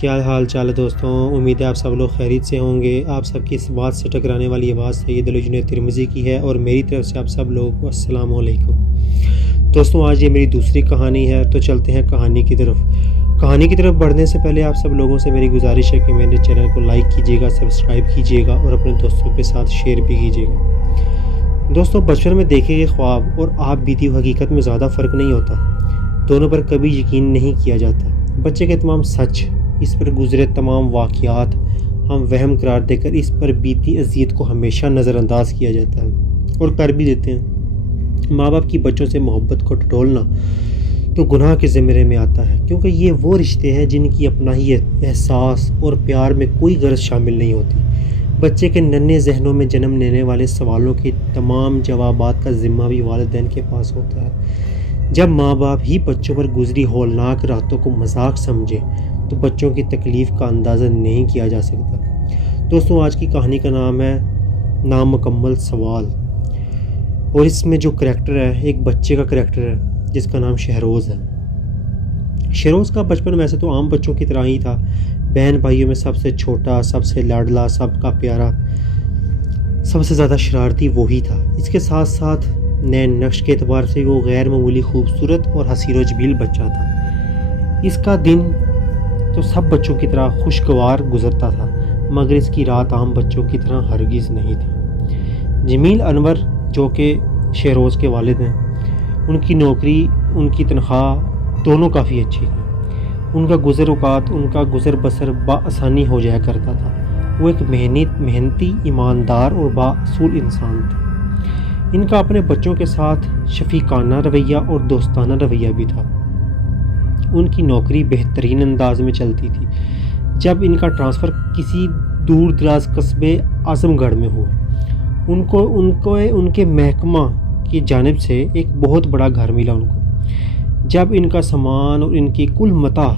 کیا حال چال ہے دوستوں؟ امید ہے آپ سب لوگ خیریت سے ہوں گے۔ آپ سب کی اس بات سے ٹکرانے والی آواز سید علی جنید ترمذی کی ہے اور میری طرف سے آپ سب لوگوں کو السلام علیکم۔ دوستوں آج یہ میری دوسری کہانی ہے، تو چلتے ہیں کہانی کی طرف بڑھنے سے پہلے آپ سب لوگوں سے میری گزارش ہے کہ میرے چینل کو لائک کیجیے گا، سبسکرائب کیجیے گا اور اپنے دوستوں کے ساتھ شیئر بھی کیجیے گا۔ دوستوں بچپن میں دیکھے گئے خواب اور آپ بیتی ہوئی حقیقت میں زیادہ فرق نہیں ہوتا، دونوں پر کبھی یقین نہیں کیا جاتا۔ بچے کے تمام سچ، اس پر گزرے تمام واقعات ہم وہم قرار دے کر اس پر بیتی اذیت کو ہمیشہ نظر انداز کیا جاتا ہے اور کر بھی دیتے ہیں۔ ماں باپ کی بچوں سے محبت کو ٹٹولنا تو گناہ کے زمرے میں آتا ہے، کیونکہ یہ وہ رشتے ہیں جن کی اپنائیت، احساس اور پیار میں کوئی غرض شامل نہیں ہوتی۔ بچے کے ننھے ذہنوں میں جنم لینے والے سوالوں کے تمام جوابات کا ذمہ بھی والدین کے پاس ہوتا ہے۔ جب ماں باپ ہی بچوں پر گزری ہولناک راتوں کو مذاق سمجھے تو بچوں کی تکلیف کا اندازہ نہیں کیا جا سکتا۔ دوستوں آج کی کہانی کا نام ہے نامکمل سوال، اور اس میں جو کریکٹر ہے ایک بچے کا کریکٹر ہے جس کا نام شہروز ہے۔ شہروز کا بچپن ویسے تو عام بچوں کی طرح ہی تھا، بہن بھائیوں میں سب سے چھوٹا، سب سے لاڈلا، سب کا پیارا، سب سے زیادہ شرارتی وہی تھا۔ اس کے ساتھ ساتھ نئے نقش کے اعتبار سے وہ غیر معمولی خوبصورت اور حسیر و جمیل بچہ تھا۔ اس کا دن تو سب بچوں کی طرح خوشگوار گزرتا تھا، مگر اس کی رات عام بچوں کی طرح ہرگز نہیں تھی۔ جمیل انور جو کہ شہروز کے والد ہیں، ان کی نوکری، ان کی تنخواہ دونوں کافی اچھی تھی۔ ان کا گزر اوقات، ان کا گزر بسر بآسانی ہو جایا کرتا تھا۔ وہ ایک محنتی، ایماندار اور بااصول انسان تھے۔ ان کا اپنے بچوں کے ساتھ شفیقانہ رویہ اور دوستانہ رویہ بھی تھا۔ ان کی نوکری بہترین انداز میں چلتی تھی۔ جب ان کا ٹرانسفر کسی دور دراز قصبے اعظم گڑھ میں ہوا، ان کے محکمہ کی جانب سے ایک بہت بڑا گھر ملا ان کو۔ جب ان کا سامان اور ان کی کل متاع،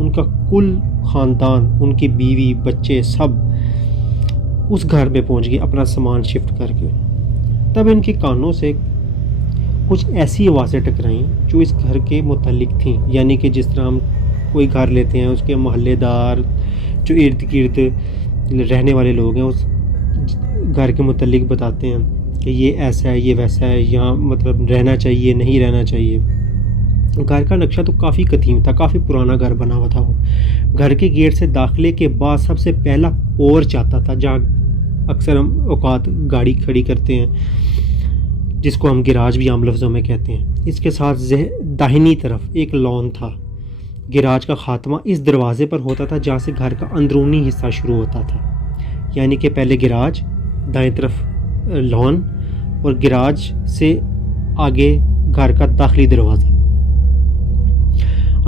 ان کا کل خاندان، ان کی بیوی، بچے سب اس گھر میں پہنچ گئے اپنا سامان شفٹ کر کے، تب ان کے کانوں سے کچھ ایسی آوازیں ٹکرائیں جو اس گھر کے متعلق تھیں۔ یعنی کہ جس طرح ہم کوئی گھر لیتے ہیں، اس کے محلے دار جو ارد گرد رہنے والے لوگ ہیں اس گھر کے متعلق بتاتے ہیں کہ یہ ایسا ہے، یہ ویسا ہے، یہاں مطلب رہنا چاہیے، نہیں رہنا چاہیے۔ گھر کا نقشہ تو کافی قدیم تھا، کافی پرانا گھر بنا ہوا تھا۔ وہ گھر کے گیٹ سے داخلے کے بعد سب سے پہلا پورچ آتا تھا، جہاں اکثر ہم اوقات گاڑی کھڑی کرتے ہیں، جس کو ہم گراج بھی عام لفظوں میں کہتے ہیں۔ اس کے ساتھ داہنی طرف ایک لان تھا۔ گراج کا خاتمہ اس دروازے پر ہوتا تھا جہاں سے گھر کا اندرونی حصہ شروع ہوتا تھا، یعنی کہ پہلے گراج، دائیں طرف لان اور گراج سے آگے گھر کا داخلی دروازہ۔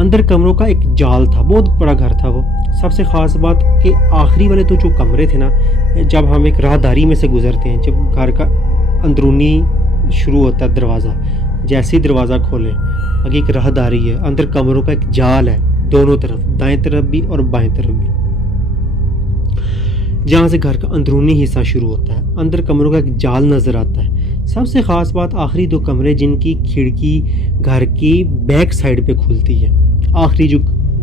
اندر کمروں کا ایک جال تھا، بہت بڑا گھر تھا وہ۔ سب سے خاص بات کہ آخری والے تو جو کمرے تھے نا، جب ہم ایک راہداری میں سے گزرتے ہیں، جب گھر کا اندرونی شروع ہوتا ہے دروازہ، جیسے ہی دروازہ کھولیں آگے ایک راہداری ہے، اندر کمروں کا ایک جال ہے، دونوں طرف، دائیں طرف بھی اور بائیں طرف بھی، جہاں سے گھر کا اندرونی حصہ شروع ہوتا ہے۔ اندر کمروں کا ایک جال نظر آتا ہے۔ سب سے خاص بات آخری دو کمرے جن کی کھڑکی گھر کی بیک سائڈ پہ کھلتی ہے۔ آخری جو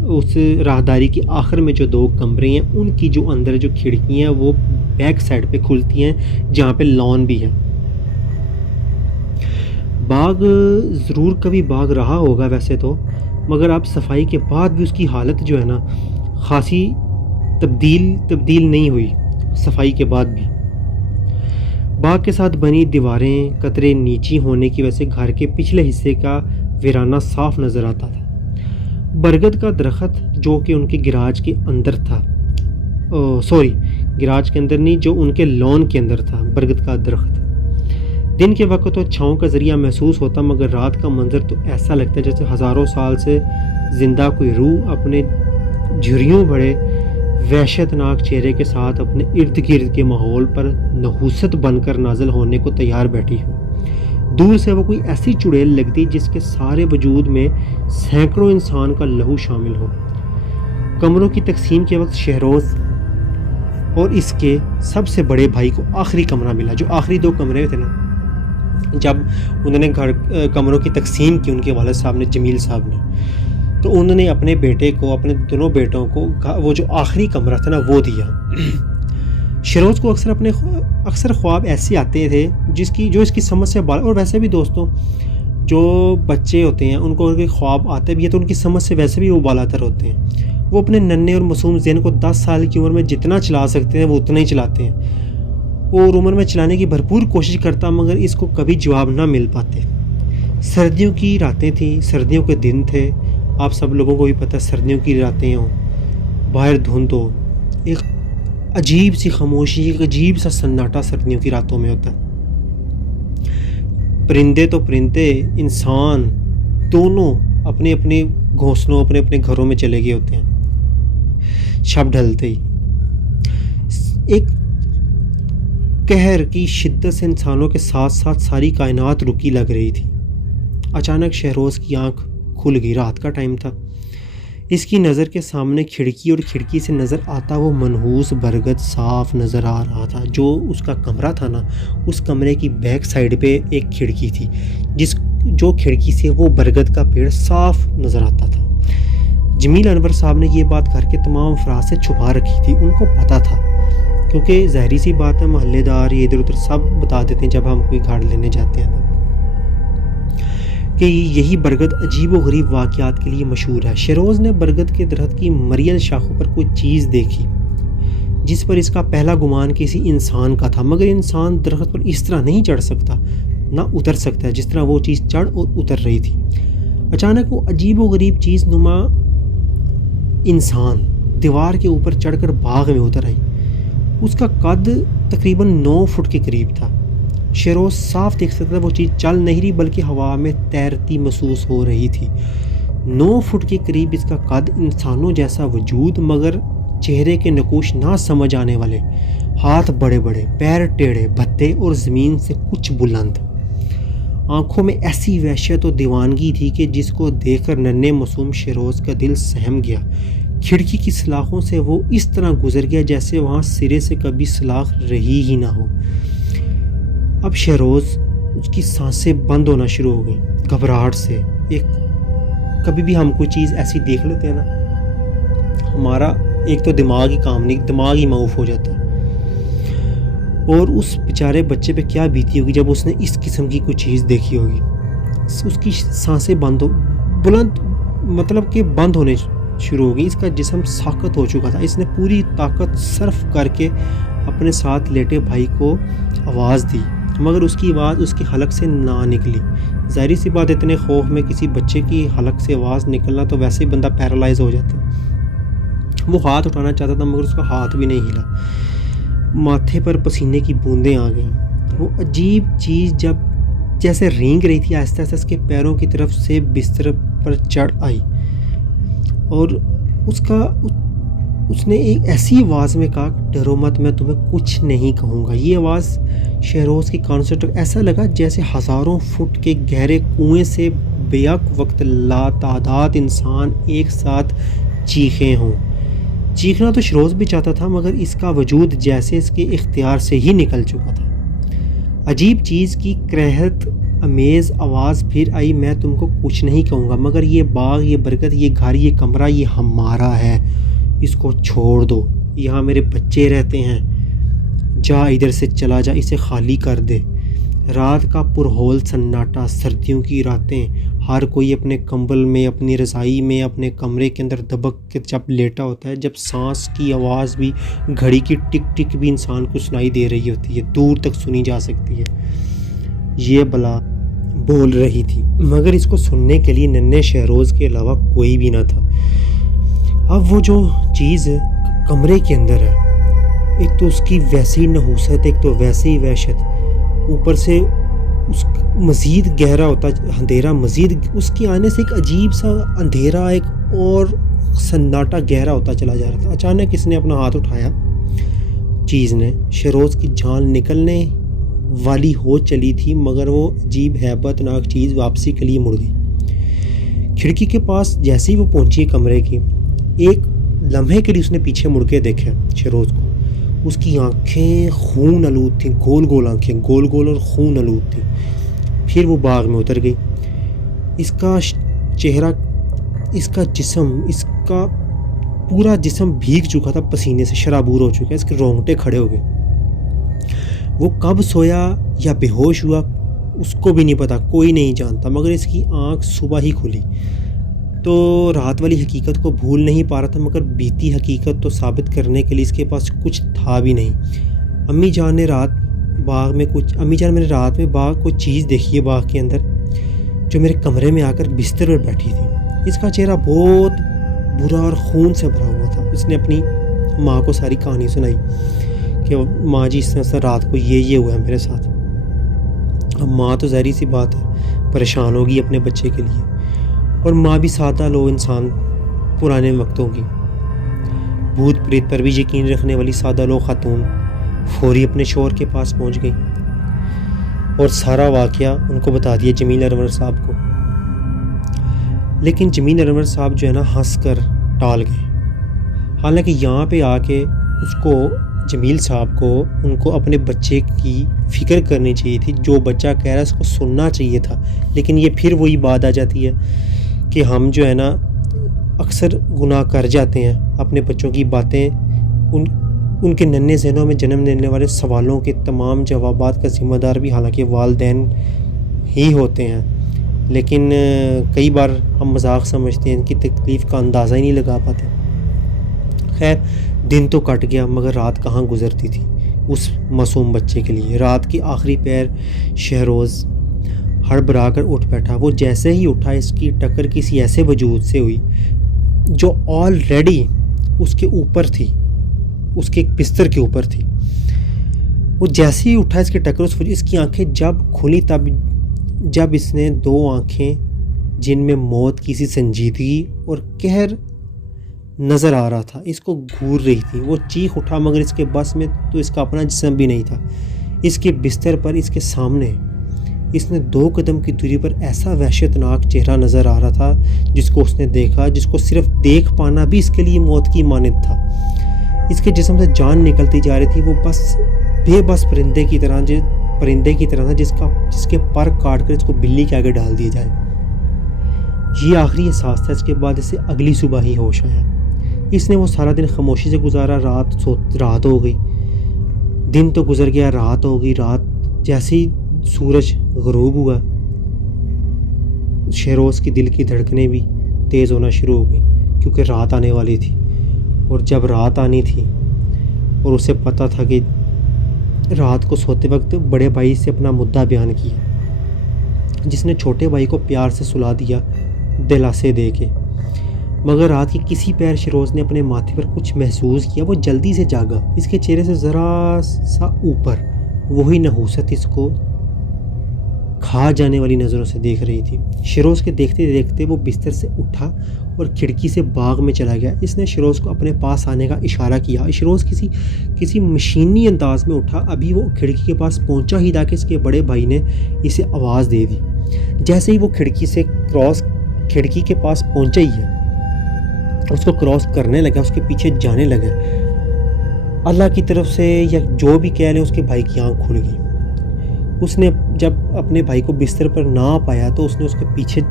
اس راہداری کی آخر میں جو دو کمرے ہیں، ان کی جو اندر جو کھڑکی ہیں وہ بیک سائڈ پہ کھلتی ہیں، جہاں پہ لان بھی ہے۔ باغ ضرور کبھی باغ رہا ہوگا ویسے تو، مگر اب صفائی کے بعد بھی اس کی حالت جو ہے نا خاصی تبدیل نہیں ہوئی، صفائی کے بعد بھی۔ باغ کے ساتھ بنی دیواریں قطرے نیچی ہونے کی وجہ سے گھر کے پچھلے حصے کا ویرانہ صاف نظر آتا تھا۔ برگد کا درخت جو کہ ان کے گراج کے اندر تھا، گراج کے اندر نہیں، جو ان کے لان کے اندر تھا، برگد کا درخت۔ دن کے وقت تو چھاؤں کا ذریعہ محسوس ہوتا، مگر رات کا منظر تو ایسا لگتا ہے جیسے ہزاروں سال سے زندہ کوئی روح اپنے جھریوں بڑے وحشت ناک چہرے کے ساتھ اپنے ارد گرد کے ماحول پر نحوست بن کر نازل ہونے کو تیار بیٹھی ہو۔ دور سے وہ کوئی ایسی چڑیل لگتی جس کے سارے وجود میں سینکڑوں انسان کا لہو شامل ہو۔ کمروں کی تقسیم کے وقت شہروز اور اس کے سب سے بڑے بھائی کو آخری کمرہ ملا، جو آخری دو کمرے تھے نا، جب انہوں نے کمروں کی تقسیم کی ان کے والد صاحب نے، جمیل صاحب نے، تو انہوں نے اپنے بیٹے کو، اپنے دونوں بیٹوں کو وہ جو آخری کمرہ تھا نا وہ دیا۔ شیروز کو اکثر خواب ایسے آتے تھے جو اس کی سمجھ سے باہر، اور ویسے بھی دوستوں جو بچے ہوتے ہیں ان کو اگر خواب آتے بھی ہے تو ان کی سمجھ سے ویسے بھی وہ بالاتر ہوتے ہیں۔ وہ اپنے ننھے اور معصوم ذہن کو 10 سال کی عمر میں جتنا چلا سکتے ہیں وہ اتنا ہی چلاتے ہیں، اور عمر میں چلانے کی بھرپور کوشش کرتا مگر اس کو کبھی جواب نہ مل پاتے۔ سردیوں کی راتیں تھیں، سردیوں کے دن تھے، آپ سب لوگوں کو بھی پتہ، سردیوں کی راتیں ہوں، باہر دھند ہو، ایک عجیب سی خاموشی، ایک عجیب سا سناٹا سردیوں کی راتوں میں ہوتا ہے۔ پرندے تو پرندے، انسان دونوں اپنے اپنے گھونسلوں، اپنے اپنے گھروں میں چلے گئے ہوتے ہیں شب ڈھلتے ہی۔ ایک قہر کی شدت سے انسانوں کے ساتھ ساتھ ساری کائنات رکی لگ رہی تھی۔ اچانک شہروز کی آنکھ کھل گئی، رات کا ٹائم تھا۔ اس کی نظر کے سامنے کھڑکی، اور کھڑکی سے نظر آتا وہ منحوس برگد صاف نظر آ رہا تھا۔ جو اس کا کمرہ تھا نا، اس کمرے کی بیک سائڈ پہ ایک کھڑکی تھی، جو کھڑکی سے وہ برگد کا پیڑ صاف نظر آتا تھا۔ جمیل انور صاحب نے یہ بات گھر کے تمام افراد سے چھپا رکھی تھی، ان کو پتہ تھا، کیونکہ ظاہری سی بات ہے محلے دار یہ ادھر ادھر سب بتا دیتے ہیں جب ہم کوئی گھاڑ لینے جاتے ہیں کہ یہی برگد عجیب و غریب واقعات کے لیے مشہور ہے۔ شیروز نے برگد کے درخت کی مریل شاخوں پر کوئی چیز دیکھی جس پر اس کا پہلا گمان کسی انسان کا تھا، مگر انسان درخت پر اس طرح نہیں چڑھ سکتا، نہ اتر سکتا ہے جس طرح وہ چیز چڑھ اور اتر رہی تھی۔ اچانک وہ عجیب و غریب چیز نما انسان دیوار کے اوپر چڑھ کر باغ میں اتر آئی۔ اس کا قد تقریباً 9 فٹ کے قریب تھا۔ شیروز صاف دیکھ سکتا تھا وہ چیز چل نہیں رہی بلکہ ہوا میں تیرتی محسوس ہو رہی تھی۔ 9 فٹ کے قریب اس کا قد، انسانوں جیسا وجود مگر چہرے کے نقوش نہ سمجھ آنے والے، ہاتھ بڑے بڑے، پیر ٹیڑھے بھدے اور زمین سے کچھ بلند۔ آنکھوں میں ایسی وحشت و دیوانگی تھی کہ جس کو دیکھ کر ننھے معصوم شیروز کا دل سہم گیا۔ کھڑکی کی سلاخوں سے وہ اس طرح گزر گیا جیسے وہاں سرے سے کبھی سلاخ رہی ہی نہ ہو۔ اب شیروز، اس کی سانسیں بند ہونا شروع ہو گئیں گھبراہٹ سے۔ کبھی بھی ہم کوئی چیز ایسی دیکھ لیتے ہیں نا، ہمارا ایک تو دماغ ہی معاف ہو جاتا ہے، اور اس بیچارے بچے پہ کیا بیتی ہوگی جب اس نے اس قسم کی کوئی چیز دیکھی ہوگی۔ اس کی سانسیں مطلب کہ بند ہونے شروع ہو گئی۔ اس کا جسم ساکت ہو چکا تھا۔ اس نے پوری طاقت صرف کر کے اپنے ساتھ لیٹے بھائی کو آواز دی، مگر اس کی آواز اس کے حلق سے نہ نکلی۔ ظاہری سی بات، اتنے خوف میں کسی بچے کی حلق سے آواز نکلنا تو ویسے ہی بندہ پیرالائز ہو جاتا۔ وہ ہاتھ اٹھانا چاہتا تھا مگر اس کا ہاتھ بھی نہیں ہلا۔ ماتھے پر پسینے کی بوندیں آ گئیں۔ وہ عجیب چیز جیسے رینگ رہی تھی، آہستہ آہستہ اس کے پیروں کی طرف سے بستر پر چڑھ آئی، اور اس نے ایک ایسی آواز میں کہا، ڈرو مت، میں تمہیں کچھ نہیں کہوں گا۔ یہ آواز شیروز کی کان سے ایسا لگا جیسے ہزاروں فٹ کے گہرے کنویں سے بیک وقت لاتعداد انسان ایک ساتھ چیخے ہوں۔ چیخنا تو شیروز بھی چاہتا تھا مگر اس کا وجود جیسے اس کے اختیار سے ہی نکل چکا تھا۔ عجیب چیز کی کراہت امیز آواز پھر آئی، میں تم کو کچھ نہیں کہوں گا مگر یہ باغ، یہ برکت، یہ گھر، یہ کمرہ، یہ ہمارا ہے، اس کو چھوڑ دو، یہاں میرے بچے رہتے ہیں، جا ادھر سے چلا جا، اسے خالی کر دے۔ رات کا پرہول سناٹا، سردیوں کی راتیں، ہر کوئی اپنے کمبل میں، اپنی رضائی میں، اپنے کمرے کے اندر دبک کے جب لیٹا ہوتا ہے، جب سانس کی آواز بھی، گھڑی کی ٹک ٹک بھی انسان کو سنائی دے رہی ہوتی ہے، دور تک سنی جا سکتی ہے۔ یہ بلا بول رہی تھی مگر اس کو سننے کے لیے ننھے شہروز کے علاوہ کوئی بھی نہ تھا۔ اب وہ جو چیز کمرے کے اندر ہے، ایک تو اس کی ویسی نحوست، ایک تو ویسی وحشت، اوپر سے اس مزید گہرا ہوتا اندھیرا، مزید اس کے آنے سے ایک عجیب سا اندھیرا، ایک اور سناٹا گہرا ہوتا چلا جا رہا تھا۔ اچانک اس نے اپنا ہاتھ اٹھایا، چیز نے، شیروز کی جان نکلنے والی ہو چلی تھی مگر وہ عجیب ہیبت ناک چیز واپسی کے لیے مڑ گئی۔ کھڑکی کے پاس جیسے ہی وہ پہنچی کمرے کی، ایک لمحے کے لیے اس نے پیچھے مڑ کے دیکھا شیروز کو۔ اس کی آنکھیں خون آلود تھیں، گول گول آنکھیں، گول گول اور خون آلود تھیں۔ پھر وہ باغ میں اتر گئی۔ اس کا چہرہ اس کا پورا جسم بھیگ چکا تھا پسینے سے، شرابور ہو چکا ہے، اس کے رونگٹے کھڑے ہو گئے۔ وہ کب سویا یا بے ہوش ہوا اس کو بھی نہیں پتا، کوئی نہیں جانتا، مگر اس کی آنکھ صبح ہی کھلی تو رات والی حقیقت کو بھول نہیں پا رہا تھا، مگر بیتی حقیقت تو ثابت کرنے کے لیے اس کے پاس کچھ تھا بھی نہیں۔ امی جان میں نے رات میں کوئی چیز دیکھی ہے باغ کے اندر، جو میرے کمرے میں آ کر بستر پر بیٹھی تھی۔ اس کا چہرہ بہت برا اور خون سے بھرا ہوا تھا۔ اس نے اپنی ماں کو ساری کہانی سنائی کہ ماں جی اس طرح رات کو یہ ہوا ہے میرے ساتھ۔ اب ماں تو ظاہری سی بات ہے پریشان ہوگی اپنے بچے کے لیے، اور ماں بھی سادہ لو انسان پرانے وقتوں کی، بھوت پریت پر بھی یقین رکھنے والی سادہ لو خاتون فوری اپنے شوہر کے پاس پہنچ گئی اور سارا واقعہ ان کو بتا دیا جمیل انور صاحب کو۔ لیکن جمیل انور صاحب جو ہے نا ہنس کر ٹال گئے، حالانکہ یہاں پہ آ کے جمیل صاحب کو ان کو اپنے بچے کی فکر کرنی چاہیے تھی، جو بچہ کہہ رہا ہے اس کو سننا چاہیے تھا۔ لیکن یہ پھر وہی بات آ جاتی ہے کہ ہم جو ہے نا اکثر گناہ کر جاتے ہیں، اپنے بچوں کی باتیں ان کے ننھے ذہنوں میں جنم لینے والے سوالوں کے تمام جوابات کا ذمہ دار بھی حالانکہ والدین ہی ہوتے ہیں، لیکن کئی بار ہم مذاق سمجھتے ہیں، ان کی تکلیف کا اندازہ ہی نہیں لگا پاتے۔ خیر دن تو کٹ گیا، مگر رات کہاں گزرتی تھی اس معصوم بچے کے لیے۔ رات کی آخری پہر شہروز ہڑبڑا کر اٹھ بیٹھا۔ وہ جیسے ہی اٹھا اس کی ٹکر کسی ایسے وجود سے ہوئی جو آلریڈی اس کے اوپر تھی، اس کے بستر کے اوپر تھی۔ وہ جیسے ہی اٹھا اس کی ٹکر اس کی آنکھیں جب کھلی، جب اس نے دو آنکھیں جن میں موت کی سی سنجیدگی اور قہر نظر آ رہا تھا اس کو گھور رہی تھی۔ وہ چیخ اٹھا، مگر اس کے بس میں تو اس کا اپنا جسم بھی نہیں تھا۔ اس کے بستر پر اس کے سامنے اس نے 2 قدم کی دوری پر ایسا وحشتناک چہرہ نظر آ رہا تھا جس کو اس نے دیکھا، جس کو صرف دیکھ پانا بھی اس کے لیے موت کی مانند تھا۔ اس کے جسم سے جان نکلتی جا رہی تھی، وہ بس بے بس پرندے کی طرح تھا جس کے پر کاٹ کر اس کو بلی کے آگے ڈال دیا جائے۔ یہ آخری احساس تھا۔ اس کے بعد اسے اگلی صبح ہی ہوش آیا۔ اس نے وہ سارا دن خاموشی سے گزارا۔ رات ہو گئی، دن تو گزر گیا، رات ہو گئی۔ رات جیسے ہی سورج غروب ہوا، شہروز کی دل کی دھڑکنیں بھی تیز ہونا شروع ہو گئیں، کیونکہ رات آنے والی تھی۔ اور جب رات آنی تھی اور اسے پتہ تھا کہ رات کو سوتے وقت بڑے بھائی سے اپنا مدعا بیان کیا، جس نے چھوٹے بھائی کو پیار سے سلا دیا دلاسے دے کے، مگر رات کی کسی پیر شہروز نے اپنے ماتھے پر کچھ محسوس کیا۔ وہ جلدی سے جاگا۔ اس کے چہرے سے ذرا سا اوپر وہی نحوست اس کو کھا جانے والی نظروں سے دیکھ رہی تھی۔ شہروز کے دیکھتے دیکھتے وہ بستر سے اٹھا اور کھڑکی سے باغ میں چلا گیا۔ اس نے شہروز کو اپنے پاس آنے کا اشارہ کیا۔ شہروز کسی مشینی انداز میں اٹھا۔ ابھی وہ کھڑکی کے پاس پہنچا ہی تھا کہ اس کے بڑے بھائی نے اسے آواز دے دی۔ جیسے ہی وہ کھڑکی کے پاس پہنچا ہی ہے، اس کو کراس کرنے لگا، اس کے پیچھے جانے لگا، اللہ کی طرف سے یا جو بھی کہہ لیں، اس کے بھائی کی آنکھ کھل گئی۔ اس نے جب اپنے بھائی کو بستر پر نہ پایا تو اس نے اس کے پیچھے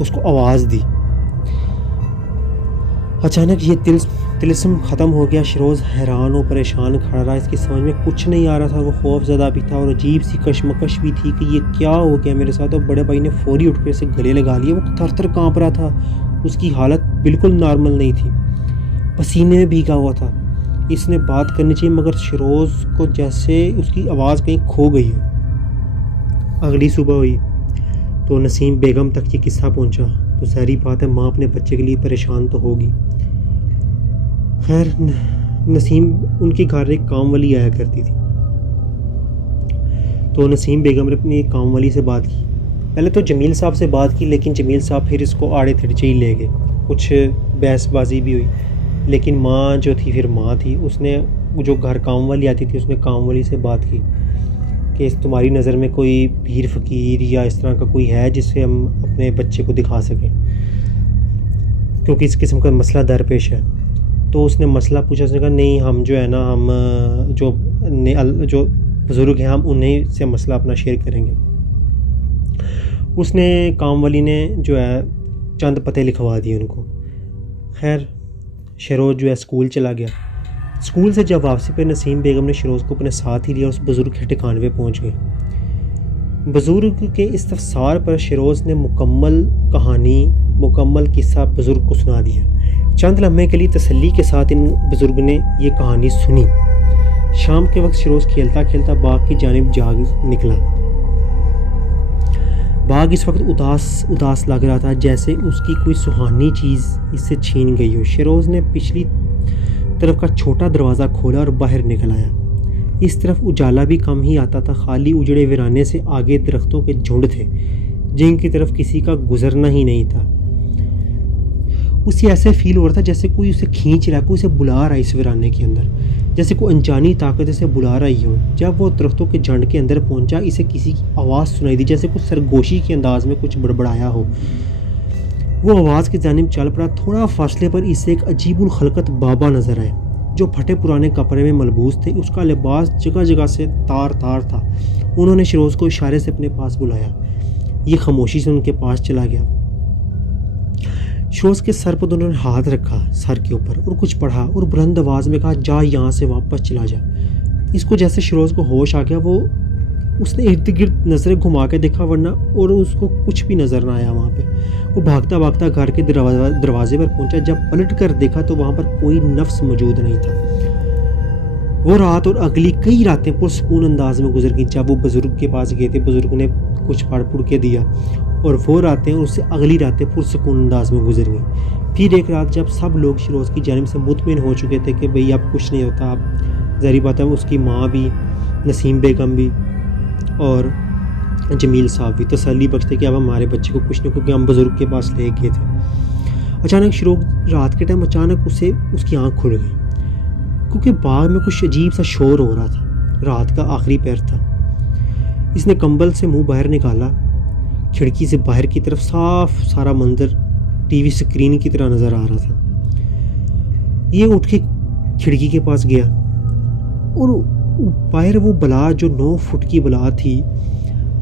اس کو آواز دی۔ اچانک یہ طلسم ختم ہو گیا۔ شہروز حیران و پریشان کھڑا رہا۔ اس کی سمجھ میں کچھ نہیں آ رہا تھا۔ وہ خوف زدہ بھی تھا اور عجیب سی کشمکش بھی تھی کہ یہ کیا ہو گیا میرے ساتھ۔ اور بڑے بھائی نے فوری اٹھ کر اسے گلے لگا لیا۔ وہ تھر تھر کانپ رہا تھا، اس کی حالت بالکل نارمل نہیں تھی، پسینے میں بھیگا ہوا تھا۔ اس نے بات کرنی چاہیے، مگر شہروز کو جیسے اس کی آواز کہیں کھو گئی ہو۔ اگلی صبح ہوئی تو نسیم بیگم تک یہ قصہ پہنچا تو ظاہری بات ہے ماں اپنے بچے کے لیے پریشان تو ہوگی۔ خیر نسیم ان کے گھر ایک کام والی آیا کرتی تھی، تو نسیم بیگم نے اپنی کام والی سے بات کی۔ پہلے تو جمیل صاحب سے بات کی، لیکن جمیل صاحب پھر اس کو آڑے تھڑچے ہی لے گئے، کچھ بحث بازی بھی ہوئی۔ لیکن ماں جو تھی پھر ماں تھی، اس نے جو گھر کام والی آتی تھی اس نے کام والی سے بات کی کہ تمہاری نظر میں کوئی پیر فقیر یا اس طرح کا کوئی ہے جس سے ہم اپنے بچے کو دکھا سکیں، کیونکہ اس قسم کا مسئلہ درپیش ہے۔ تو اس نے مسئلہ پوچھا، اس نے کہا نہیں، ہم جو ہے نا ہم جو بزرگ ہیں ہم انہیں سے مسئلہ اپنا شیئر کریں گے۔ اس نے کام والی نے جو ہے چند پتے لکھوا دیے ان کو۔ خیر شیروز جو ہے اسکول چلا گیا۔ اسکول سے جب واپسی پہ نسیم بیگم نے شیروز کو اپنے ساتھ ہی لیا، اس بزرگ کے ٹھکانے پہ پہنچ گئے۔ بزرگ کے استفسار پر شیروز نے مکمل کہانی، مکمل قصہ بزرگ کو سنا دیا۔ چند لمحے کے لیے تسلی کے ساتھ ان بزرگ نے یہ کہانی سنی۔ شام کے وقت شیروز کھیلتا کھیلتا باغ کی جانب جا نکلا۔ باغ اس وقت اداس لگ رہا تھا، جیسے اس کی کوئی سہانی چیز اس سے چھین گئی ہو۔ شیروز نے پچھلی طرف کا چھوٹا دروازہ کھولا اور باہر نکل آیا۔ اس طرف اجالا بھی کم ہی آتا تھا، خالی اجڑے ویرانے سے آگے درختوں کے جھنڈ تھے جن کی طرف کسی کا گزرنا ہی نہیں تھا۔ اسے ایسے فیل ہو رہا تھا جیسے کوئی اسے کھینچ رہا ہے، کوئی اسے بلا رہا ہے اس ویرانے کے اندر، جیسے کوئی انجانی طاقت اسے بلا رہی ہو۔ جب وہ درختوں کے جھنڈ کے اندر پہنچا، اسے کسی کی آواز سنائی دی، جیسے کوئی سرگوشی کے انداز میں کچھ بڑبڑایا ہو۔ وہ آواز کی جانب چل پڑا۔ تھوڑا فاصلے پر اسے ایک عجیب الخلقت بابا نظر آئے جو پھٹے پرانے کپڑے میں ملبوس تھے۔ اس کا لباس جگہ جگہ سے تار تھا۔ انہوں نے شیروز کو اشارے سے اپنے پاس بلایا۔ یہ خاموشی سے ان کے پاس چلا گیا۔ شیروز کے سر پر انہوں نے ہاتھ رکھا، سر کے اوپر، اور کچھ پڑھا اور بلند آواز میں کہا، جا یہاں سے واپس چلا جا۔ اس کو جیسے شیروز کو ہوش آ گیا، اس نے ارد گرد نظریں گھما کے دیکھا، ورنہ اور اس کو کچھ بھی نظر نہ آیا وہاں پہ۔ وہ بھاگتا بھاگتا گھر کے دروازے پر پہنچا۔ جب پلٹ کر دیکھا تو وہاں پر کوئی نفس موجود نہیں تھا۔ وہ رات اور اگلی کئی راتیں پرسکون انداز میں گزر گئیں۔ جب وہ بزرگ کے پاس گئے تھے، بزرگ نے کچھ پڑھ کے دیا، اور وہ راتیں اور اس سے اگلی راتیں پرسکون انداز میں گزر گئیں۔ پھر ایک رات جب سب لوگ شیروز کی جانب سے مطمئن ہو چکے تھے کہ بھئی اب کچھ نہیں ہوتا، اب ظاہری بات ہے اس کی ماں بھی، نسیم بیگم بھی اور جمیل صاحب بھی تسلی بخشتے کہ اب ہمارے بچے کو کچھ نہیں، کیونکہ ہم بزرگ کے پاس لے گئے تھے۔ اچانک شیروز رات کے ٹائم اچانک اس کی آنکھ کھل گئی، کیونکہ باغ میں کچھ عجیب سا شور ہو رہا تھا۔ رات کا آخری پہر تھا۔ اس نے کمبل سے منہ باہر نکالا۔ کھڑکی سے باہر کی طرف صاف سارا منظر ٹی وی سکرین کی طرح نظر آ رہا تھا۔ یہ اٹھ کے کھڑکی کے پاس گیا اور باہر وہ بلا جو 9 فٹ کی بلا تھی،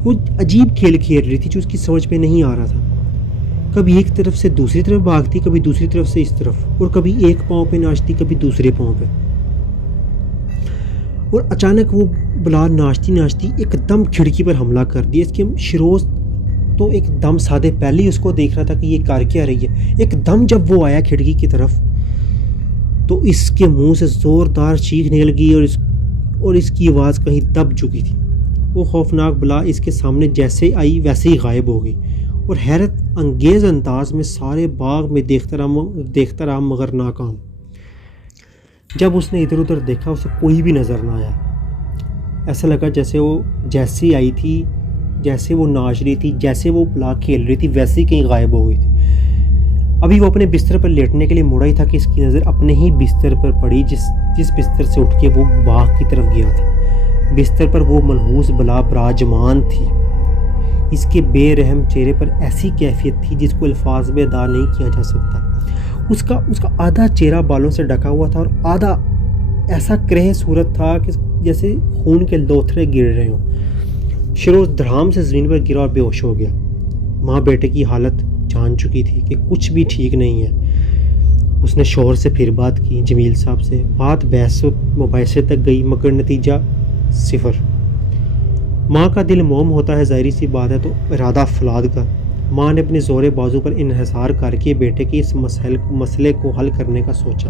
وہ عجیب کھیل کھیل رہی تھی جو اس کی سمجھ میں نہیں آ رہا تھا۔ کبھی ایک طرف سے دوسری طرف بھاگتی، کبھی دوسری طرف سے اس طرف، اور کبھی ایک پاؤں پہ ناچتی، کبھی دوسرے پاؤں پہ۔ اور اچانک وہ بلا ناچتی ناچتی ایک دم کھڑکی پر حملہ کر دیا۔ اس کے شیروز تو ایک دم سادے پہلے ہی اس کو دیکھ رہا تھا کہ یہ کر کیا رہی ہے۔ ایک دم جب وہ آیا کھڑکی کی طرف تو اس کے منہ سے زوردار چیخ نکل گئی اور اس کی آواز کہیں دب چکی تھی۔ وہ خوفناک بلا اس کے سامنے جیسے آئی ویسے ہی غائب ہو گئی، اور حیرت انگیز انداز میں سارے باغ میں دیکھتا رہا مگر ناکام۔ جب اس نے ادھر ادھر دیکھا، اسے کوئی بھی نظر نہ آیا۔ ایسا لگا جیسے آئی تھی، جیسے وہ ناچ رہی تھی، جیسے وہ بلا کھیل رہی تھی، ویسے ہی کہیں غائب ہو گئی تھی۔ ابھی وہ اپنے بستر پر لیٹنے کے لیے مڑا ہی تھا کہ اس کی نظر اپنے ہی بستر پر پڑی، جس بستر سے اٹھ کے وہ باغ کی طرف گیا تھا۔ بستر پر وہ منحوس بلا براجمان تھی۔ اس کے بے رحم چہرے پر ایسی کیفیت تھی جس کو الفاظ میں ادا نہیں کیا جا سکتا۔ اس کا آدھا چہرہ بالوں سے ڈھکا ہوا تھا اور آدھا ایسا کرہ صورت تھا کہ جیسے خون کے لوتھڑے گر رہے ہوں۔ شیروز دھڑام سے زمین پر گرا اور بے ہوش ہو گیا۔ ماں بیٹے کی حالت جان چکی تھی کہ کچھ بھی ٹھیک نہیں ہے۔ اس نے شوہر سے پھر بات کی، جمیل صاحب سے بات بحث و مباحثے تک گئی مگر نتیجہ صفر۔ ماں کا دل موم ہوتا ہے، ظاہری سی بات ہے، تو ارادہ فولاد کا۔ ماں نے اپنے زور بازو پر انحصار کر کے بیٹے کے اس مسئلے کو حل کرنے کا سوچا۔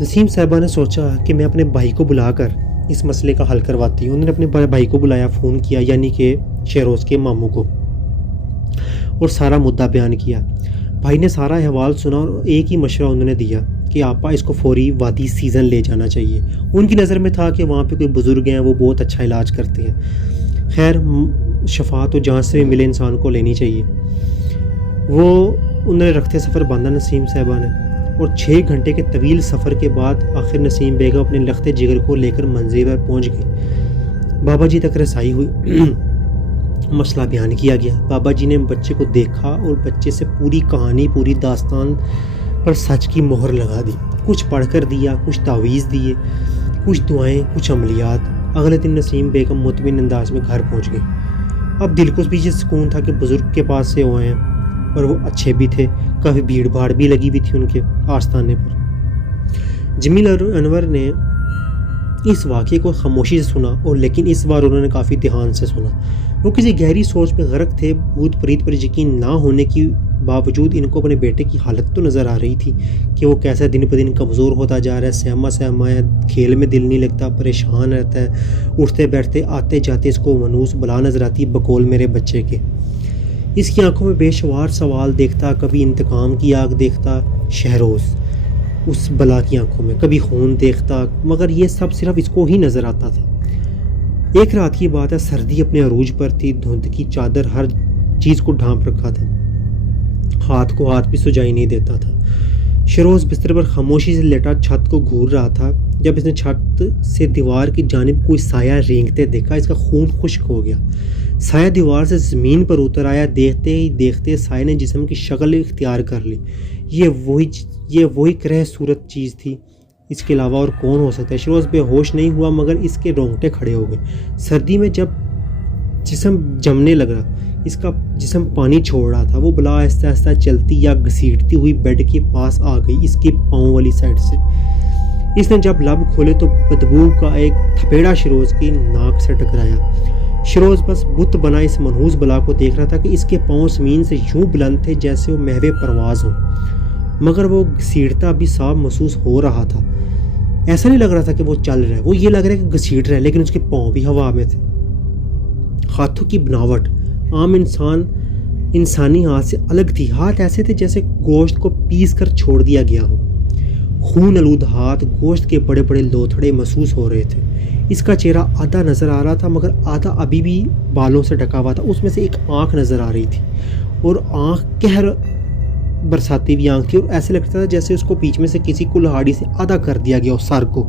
نسیم صاحبہ نے سوچا کہ میں اپنے بھائی کو بلا کر اس مسئلے کا حل کرواتی ہوں۔ انہوں نے اپنے بھائی کو بلایا، فون کیا، یعنی کہ شیروز کے ماموں کو، اور سارا مدعا بیان کیا۔ بھائی نے سارا احوال سنا اور ایک ہی مشورہ انہوں نے دیا کہ آپا اس کو فوری وادی سیزن لے جانا چاہیے۔ ان کی نظر میں تھا کہ وہاں پہ کوئی بزرگ ہیں، وہ بہت اچھا علاج کرتے ہیں۔ خیر شفا تو جہاں سے بھی ملے انسان کو لینی چاہیے۔ انہوں نے رکھتے سفر باندھا نسیم صاحبہ نے، اور 6 گھنٹے کے طویل سفر کے بعد آخر نسیم بیگم اپنے لخت جگر کو لے کر منزل پر پہنچ گئی۔ بابا جی تک رسائی ہوئی، مسئلہ بیان کیا گیا۔ بابا جی نے بچے کو دیکھا اور بچے سے پوری کہانی، پوری داستان پر سچ کی مہر لگا دی۔ کچھ پڑھ کر دیا، کچھ تعویذ دیے، کچھ دعائیں، کچھ عملیات۔ اگلے دن نسیم بیگم مطمئن انداز میں گھر پہنچ گئی۔ اب دل کو بھی یہ سکون تھا کہ بزرگ کے پاس سے ہوئے ہیں، اور وہ اچھے بھی تھے، کافی بھیڑ بھاڑ بھی لگی ہوئی تھی ان کے آستانے پر۔ جمیل انور نے اس واقعے کو خاموشی سے سنا، اور لیکن اس بار انہوں نے کافی دھیان سے سنا۔ وہ کسی گہری سوچ میں غرق تھے۔ بھوت پریت پر یقین نہ ہونے کی باوجود ان کو اپنے بیٹے کی حالت تو نظر آ رہی تھی کہ وہ کیسا دن پہ دن کمزور ہوتا جا رہا ہے، سہما سہما ہے، کھیل میں دل نہیں لگتا، پریشان رہتا ہے، اٹھتے بیٹھتے آتے جاتے اس کو منوس بلا نظر آتی بقول میرے بچے کے۔ اس کی آنکھوں میں بے شمار سوال دیکھتا، کبھی انتقام کی آگ دیکھتا شہروز اس بلا کی آنکھوں میں، کبھی خون دیکھتا، مگر یہ سب صرف اس کو ہی نظر آتا تھا۔ ایک رات کی بات ہے، سردی اپنے عروج پر تھی، دھند کی چادر ہر چیز کو ڈھانپ رکھا تھا، ہاتھ کو ہاتھ بھی سجائی نہیں دیتا تھا۔ شہروز بستر پر خاموشی سے لیٹا چھت کو گھور رہا تھا۔ جب اس نے چھت سے دیوار کی جانب کوئی سایہ رینگتے دیکھا، اس کا خون خشک ہو گیا۔ سایہ دیوار سے زمین پر اتر آیا، دیکھتے ہی دیکھتے سایہ نے جسم کی شکل اختیار کر لی۔ یہ وہی کرہ صورت چیز تھی، اس کے علاوہ اور کون ہو سکتا ہے؟ شہروز بے ہوش نہیں ہوا، مگر اس کے رونگٹے کھڑے ہو گئے۔ سردی میں جب جسم جمنے لگا، اس کا جسم پانی چھوڑ رہا تھا۔ وہ بلا آہستہ آہستہ چلتی یا گھسیٹتی ہوئی بیڈ کے پاس آ گئی، اس کی پاؤں والی سائڈ سے۔ اس نے جب لب کھولے تو بدبو کا ایک تھپیڑا شہروز کی ناک سے ٹکرایا۔ شہروز بس بت بنا اس منحوس بلا کو دیکھ رہا تھا کہ اس کے پاؤں زمین سے یوں بلند تھے جیسے وہ محو پرواز ہوں، مگر وہ گھسیٹتا بھی صاف محسوس ہو رہا تھا۔ ایسا نہیں لگ رہا تھا کہ وہ چل رہا ہے، وہ یہ لگ رہا ہے کہ گھسیٹ رہا ہے، لیکن اس کے پاؤں بھی ہوا میں تھے۔ ہاتھوں کی بناوٹ عام انسانی ہاتھ سے الگ تھی۔ ہاتھ ایسے تھے جیسے گوشت کو پیس کر چھوڑ دیا گیا ہو۔ خون آلود ہاتھ، گوشت کے بڑے بڑے لوتھڑے محسوس ہو رہے تھے۔ اس کا چہرہ آدھا نظر آ رہا تھا، مگر آدھا ابھی بھی بالوں سے ڈھکا ہوا تھا۔ اس میں سے ایک آنکھ نظر آ رہی تھی، اور آنکھ قہر برساتی ہوئی آنکھ تھی، اور ایسے لگتا تھا جیسے اس کو بیچ میں سے کسی کلہاڑی سے آدھا کر دیا گیا ہو سر کو۔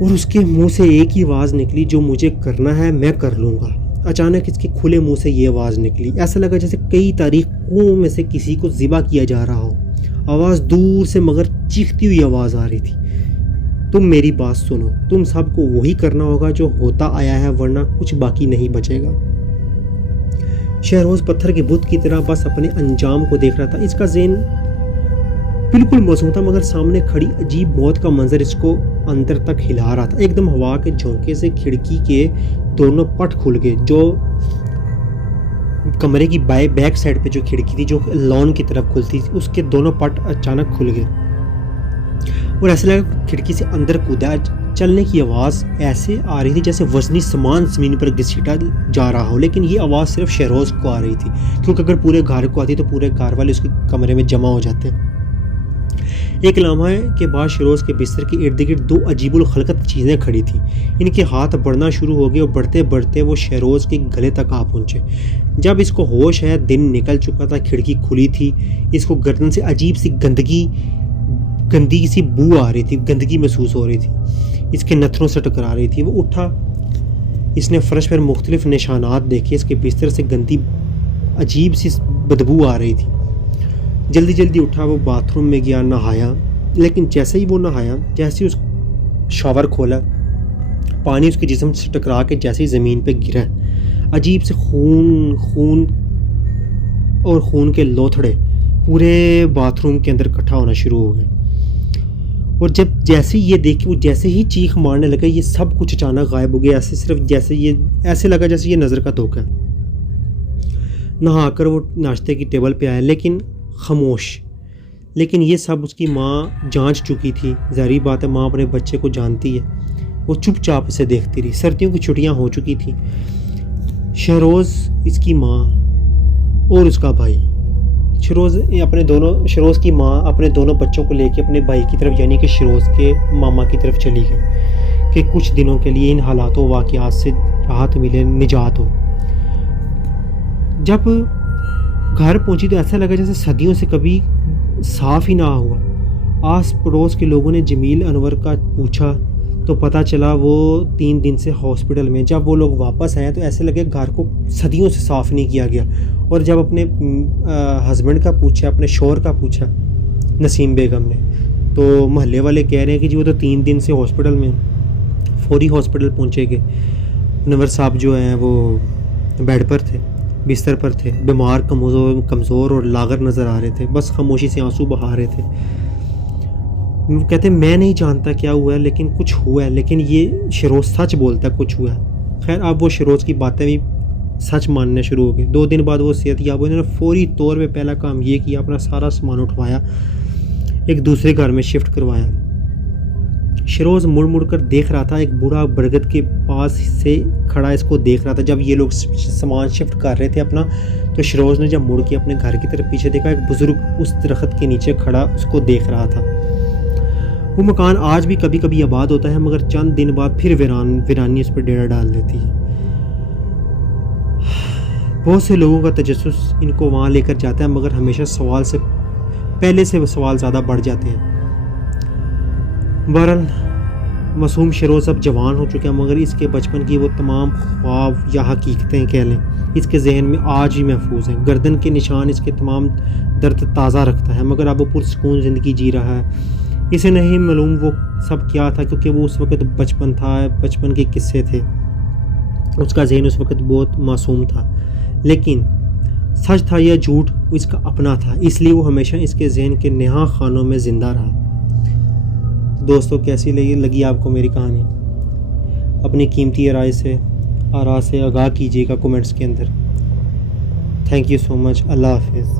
اور اس کے منہ سے ایک ہی آواز نکلی، جو مجھے کرنا ہے میں کر لوں گا۔ اچانک اس کے کھلے منہ سے یہ آواز نکلی، ایسا لگا جیسے کئی تاریخوں میں سے کسی کو ذبح کیا جا رہا ہو۔ آواز دور سے مگر چیختی ہوئی آواز آ رہی تھی، تم میری بات سنو، تم سب کو وہی کرنا ہوگا جو ہوتا آیا ہے، ورنہ کچھ باقی نہیں بچے گا۔ شہروز پتھر کے بت کی طرح بس اپنے انجام کو دیکھ رہا تھا۔ اس کا ذہن بالکل معصوم تھا، مگر سامنے کھڑی عجیب موت کا منظر اس کو اندر تک ہلا رہا تھا۔ ایک دم ہوا کے جھونکے سے کھڑکی کے دونوں پٹ کھل گئے، جو کمرے کی بیک سائڈ پہ جو کھڑکی تھی جو لان کی طرف کھلتی تھی، اس کے دونوں پٹ اچانک کھل گئے، اور ایسا لگا کھڑکی سے اندر کودا۔ چلنے کی آواز ایسے آ رہی تھی جیسے وزنی سامان زمین پر گھسیٹا جا رہا ہو، لیکن یہ آواز صرف شہروز کو آ رہی تھی، کیونکہ اگر پورے گھر کو آتی تو پورے گھر والے اس کے کمرے میں جمع ہو جاتے ہیں۔ ایک لمحہ کے بعد شہروز کے بستر کے ارد گرد دو عجیب الخلقت چیزیں کھڑی تھیں۔ ان کے ہاتھ بڑھنا شروع ہو گئے، اور بڑھتے بڑھتے وہ شہروز کے گلے تک آ پہنچے۔ جب اس کو ہوش ہے، دن نکل چکا تھا، کھڑکی کھلی تھی، اس کو گردن سے عجیب سی گندی سی بو آ رہی تھی، گندگی محسوس ہو رہی تھی، اس کے نتھنوں سے ٹکرا رہی تھی۔ وہ اٹھا، اس نے فرش پر مختلف نشانات دیکھے، اس کے بستر سے گندی عجیب سی بدبو آ رہی تھی۔ جلدی جلدی اٹھا، وہ باتھ روم میں گیا، نہایا، لیکن جیسے ہی وہ نہایا، جیسے اس شاور کھولا، پانی اس کے جسم سے ٹکرا کے جیسے ہی زمین پہ گرا، عجیب سے خون کے لوتھڑے پورے باتھ روم کے اندر اکٹھا ہونا شروع ہو گئے۔ اور جب جیسے ہی یہ دیکھی، وہ جیسے ہی چیخ مارنے لگا، یہ سب کچھ اچانک غائب ہو گیا، ایسے لگا جیسے یہ نظر کا دھوکہ ہے۔ نہا کر وہ ناشتے کی ٹیبل پہ آیا، لیکن خاموش۔ لیکن یہ سب اس کی ماں جانچ چکی تھی، ظاہری بات ہے ماں اپنے بچے کو جانتی ہے۔ وہ چپ چاپ اسے دیکھتی رہی۔ سردیوں کی چھٹیاں ہو چکی تھیں۔ شہروز، اس کی ماں اور اس کا بھائی، شہروز کی ماں اپنے دونوں بچوں کو لے کے اپنے بھائی کی طرف، یعنی کہ شہروز کے ماما کی طرف چلی گئی کہ کچھ دنوں کے لیے ان حالات و واقعات سے راحت ملے، نجات ہو۔ جب گھر پہنچی تو ایسا لگا جیسے صدیوں سے کبھی صاف ہی نہ ہوا۔ آس پڑوس کے لوگوں نے جمیل انور کا پوچھا تو پتہ چلا وہ 3 دن سے ہاسپٹل میں۔ جب وہ لوگ واپس آئے تو ایسے لگے گھر کو صدیوں سے صاف نہیں کیا گیا۔ اور جب اپنے ہسبینڈ کا پوچھا، اپنے شوہر کا پوچھا نسیم بیگم نے، تو محلے والے کہہ رہے ہیں کہ جی وہ تو 3 دن سے ہاسپٹل میں، فوری ہاسپٹل پہنچے گئے۔ انور صاحب جو ہیں وہ بیڈ پر تھے، بستر پر تھے، بیمار، کمزور اور لاغر نظر آ رہے تھے، بس خاموشی سے آنسو بہا رہے تھے۔ وہ کہتے ہیں میں نہیں جانتا کیا ہوا ہے لیکن کچھ ہوا ہے، لیکن یہ شیروز سچ بولتا ہے کچھ ہوا ہے۔ خیر اب وہ شیروز کی باتیں بھی سچ ماننے شروع ہو گئے۔ 2 دن بعد وہ صحت یاب ہوئے۔ انہوں نے فوری طور پہ پہلا کام یہ کیا، اپنا سارا سامان اٹھوایا، ایک دوسرے گھر میں شفٹ کروایا۔ شیروز مڑ مڑ کر دیکھ رہا تھا، ایک بوڑھا برگد کے پاس سے کھڑا اس کو دیکھ رہا تھا۔ جب یہ لوگ سامان شفٹ کر رہے تھے اپنا، تو شیروز نے جب مڑ کے اپنے گھر کی طرف پیچھے دیکھا، ایک بزرگ اس درخت کے نیچے کھڑا اس کو دیکھ رہا تھا۔ وہ مکان آج بھی کبھی کبھی آباد ہوتا ہے، مگر چند دن بعد پھر ویرانی اس پہ ڈیرا ڈال دیتی ہے۔ بہت سے لوگوں کا تجسس ان کو وہاں لے کر جاتا ہے، مگر ہمیشہ سوال سے پہلے سے سوال زیادہ بڑھ جاتے ہیں۔ بہرحال معصوم شیروز اب جوان ہو چکا ہے، مگر اس کے بچپن کی وہ تمام خواب یا حقیقتیں کہہ لیں اس کے ذہن میں آج بھی محفوظ ہیں۔ گردن کے نشان اس کے تمام درد تازہ رکھتا ہے، مگر اب وہ پرسکون زندگی جی رہا ہے۔ اسے نہیں معلوم وہ سب کیا تھا، کیونکہ وہ اس وقت بچپن تھا، بچپن کے قصے تھے، اس کا ذہن اس وقت بہت معصوم تھا۔ لیکن سچ تھا یا جھوٹ، اس کا اپنا تھا، اس لیے وہ ہمیشہ اس کے ذہن کے نہاں خانوں میں زندہ رہا۔ دوستو کیسی لگی آپ کو میری کہانی؟ اپنی قیمتی آراء سے آگاہ کیجیے گا کومنٹس کے اندر۔ تھینک یو سو مچ۔ اللہ حافظ۔